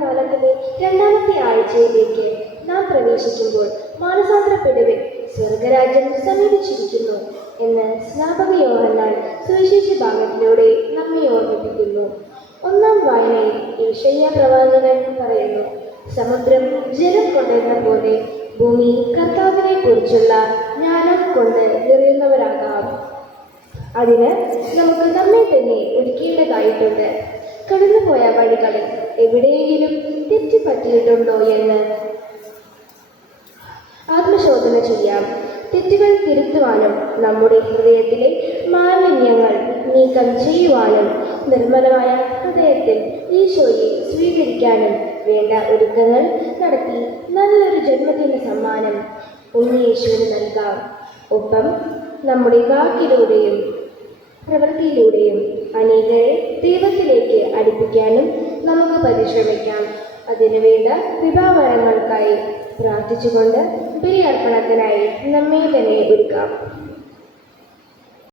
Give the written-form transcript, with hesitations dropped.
കാലത്തിലെ രണ്ടാമത്തെ ആഴ്ചയിലേക്ക് നാം പ്രവേശിക്കുമ്പോൾ മാനസാന്തരപ്പെടുവിൻ, സ്വർഗരാജ്യം സമീപിച്ചിരിക്കുന്നു എന്ന് സ്നാപക യോഹന്നാൻ സുവിശേഷ ഭാഗത്തിലൂടെ നമ്മെ ഓർമ്മിപ്പിക്കുന്നു. ഒന്നാം വായനയിൽ യെശയ്യാ പ്രവാചകൻ പറയുന്നു, സമുദ്രം ജലം കൊണ്ടെന്ന പോലെ ഭൂമി കർത്താവിനെ കുറിച്ചുള്ള ജ്ഞാനം കൊണ്ട് നിറയുന്നവരാകാം. അതിന് നമുക്ക് നമ്മെ തന്നെ ഒരുക്കേണ്ടതായിട്ടുണ്ട്. കടന്നുപോയ വഴികളിൽ എവിടെയെങ്കിലും തെറ്റുപറ്റിയിട്ടുണ്ടോ എന്ന് ആത്മശോധന ചെയ്യാം. തെറ്റുകൾ തിരുത്തുവാനും നമ്മുടെ ഹൃദയത്തിലെ മാലിന്യങ്ങൾ നീക്കം ചെയ്യുവാനും നിർമ്മലമായ ഹൃദയത്തിൽ ഈശോയെ സ്വീകരിക്കാനും വേണ്ട ഒരുക്കങ്ങൾ നടത്തി നല്ലൊരു ജന്മദിന സമ്മാനം ഉണ്ണിയേശുവിന് നൽകാം. ഒപ്പം നമ്മുടെ വാക്കിലൂടെയും പ്രവൃത്തിയിലൂടെയും അനേകരെ ദൈവത്തിലേക്ക് അടുപ്പിക്കാനും നമുക്ക് പരിശ്രമിക്കാം. അതിനുവേണ്ട കൃപാവരങ്ങൾക്കായി പ്രാർത്ഥിച്ചുകൊണ്ട് ബലിയർപ്പണത്തിനായി നമ്മെ തന്നെ ഒരുക്കാം.